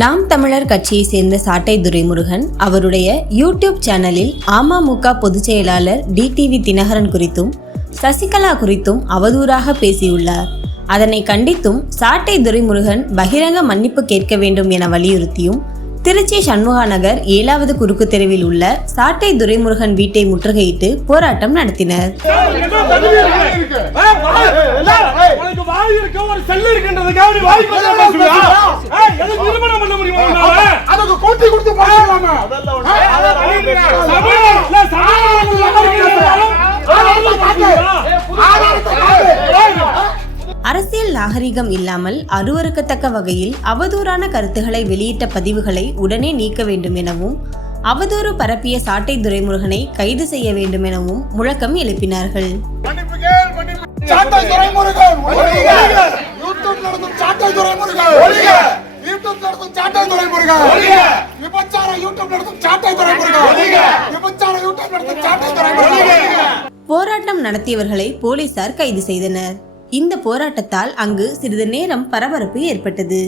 நாம் தமிழர் கட்சியை சேர்ந்த சாட்டை துரைமுருகன் அவருடைய யூடியூப் சேனலில் அமமுக பொதுச் செயலாளர் டிடிவி தினகரன் குறித்தும் சசிகலா குறித்தும் அவதூறாக பேசியுள்ளார். அதனை கண்டித்தும் சாட்டை துரைமுருகன் பகிரங்க மன்னிப்பு கேட்க வேண்டும் என வலியுறுத்தியும் திருச்சி சண்முகா நகர் 7வது குறுக்கு தெருவில் உள்ள சாட்டை துரைமுருகன் வீட்டை முற்றுகையிட்டு போராட்டம் நடத்தினர். அரசியல் நாகரிகம் இல்லாமல் அருவருக்கத்தக்க வகையில் அவதூறான கருத்துக்களை வெளியிட்ட பதிவுகளை உடனே நீக்க வேண்டும் எனவும் அவதூறு பரப்பிய சாட்டை துரைமுருகனை கைது செய்ய வேண்டும் எனவும் முழக்கம் எழுப்பினார்கள். போராட்டம் நடத்தியவர்களை போலீசார் கைது செய்தனர். இந்த போராட்டத்தால் அங்கு சிறிது நேரம் பரபரப்பு ஏற்பட்டது.